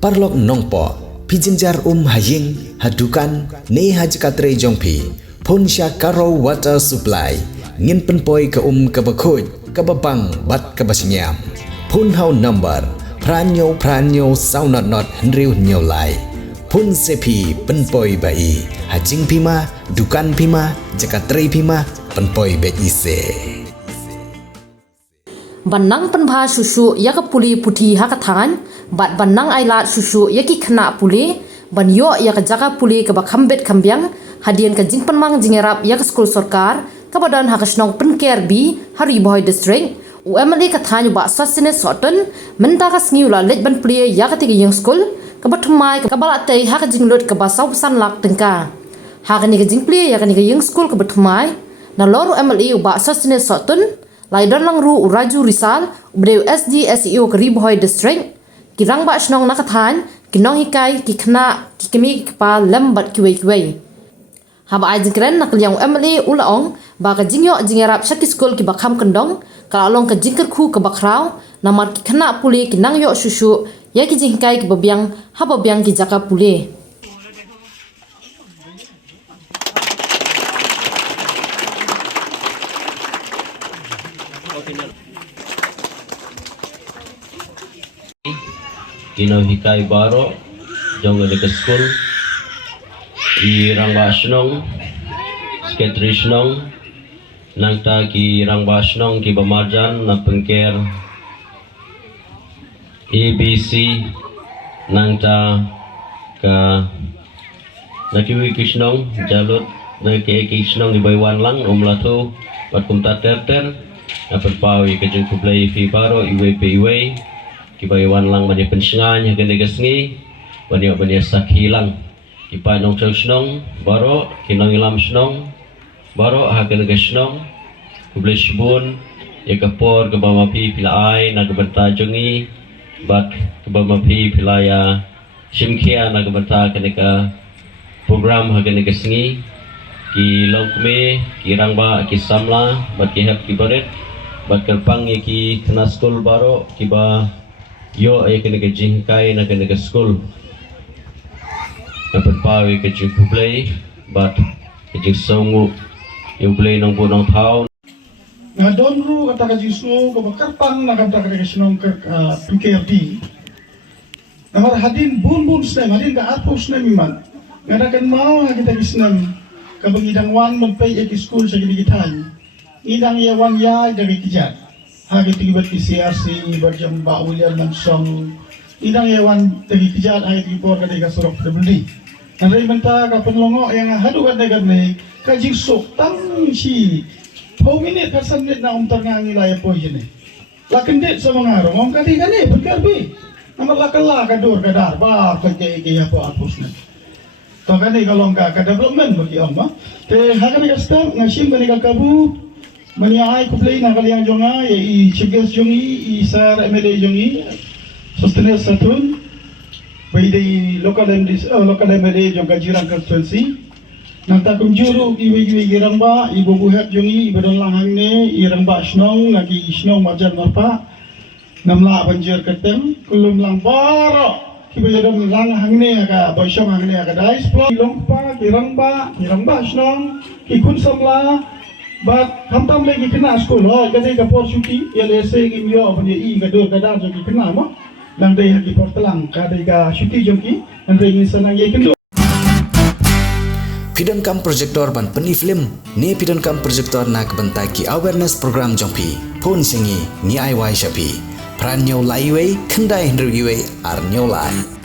parlok nongpo pijinjar haying hadukan ne hajkatre jongpi ponsya karo water supply ngin penpoi ke kebakhoj kababang bat kabasinyam pun hau number pranyo saunot henriu nyolai pun sepi penpoi bai hajing pima dukan pima jakatre pima penpoi be ise Banang penbha susu yaka puli puti hakathan bat banang ailat susu yaki khna puli banyo yaka jaka puli ka bakhambet khambyang hadian ka jing penmang jingerap yaka skul sarkar ka badan hakasnong penker bi hari boy district UMLE ka thanyu ba sasine soton menta ka sngiula lej ban puli yaka tigi yang skul ka bathmai ka balatei haka jinglot ka basau san lak tengka hakani ka jing puli yaka ni ka yang skul ka bathmai na lor UMLE ba sasine soton Laidan langru uraju risal ubdeu SD SEO Keribohoi district kirang ba snong nakathan kinong hikai kikna kikemi pa lambat kiwei haba ajingkren nakliang MLA ulaong ba ka jingyo jingerap shaki school ki bakham kendong kalong ka jingker khu ka bakrau namar kikna puli kinang yo susu ya ki jingkai ki babyang haba byang ki jaka puli Kino hikai baro jong ke school i rangba snong sketri snong nangta ki rangba snong ki bamarjan na pengker ABC nangta ka nakiwi kisnong jalut na ke kisnong di baywan lang umlatu bat kumta terter na perpawi ke jeng kublai fi baro iwe kibaywan lang banya pensengan yang kena kesngi banya sakhilang kipai nong senong baro kinong ilam senong baro haken kesnong kublai shbun ya kapor ke bamapi pilai na keberta jongi bat ke bamapi pilaya simkhia na keberta kena ke program haken kesngi ki longkme ki rangba ki samla bat ki hap ki baret bat kerpang ki kena school baro ki ba yo ay kena ke jingkai na kena ke school na perpawi ke jing play but ke jing songu yung play nong punong tao na donru kata ka jing snow ko bakarpang na kata ka sinong ke PKP namar hadin bun snem hadin ka apo snem man ngadakan mau kita kisnem ka bangidang wan magpay ek school sa gigitan idang ya wan ya dari kijat hagi tigibat PCRC berjam ba William Mansong idang yawan tegi kijat hagi tigipor ka tiga surok terbeli nanti menta ka penlongo yang hadu ka negar ne ka jing sok tang si 4 minit ka sanit na umtar nga ngilaya po yun lakin dit sa mga arong ang kati ka ne pagkarbi naman lakala ka dur ka dar ba kaya po apos na to ka ne kalong ka development bagi ang ba te hagi ka start nga sim ka ne kabu Maniai kuplay na kaliang jonga i chigas jongi i sar MLA jongi sustenel satun pwede local MLA jong kajirang constituency nang takum juru iwi girang ba ibubuhat jongi ibadon langhang ne irang ba snong lagi snong marjan marpa namla banjir keteng kulum lang baro kibayadon langhang ne aga boysong hang ne aga dais plo longpa girang ba snong ikun samla But hamtam lagi kena school ho kasi kapor syuti ya lese gimyo apa dia i gadur gadar joki kena mo lang day hagi portalang kadai ga syuti joki andre ingin sanang ye kendo Pidon kam projector ban peni film ne pidon kam projector nak bentaki awareness program jompi pon singi ni ai wai shapi pranyo laiwe kendai hendriwe arnyo lai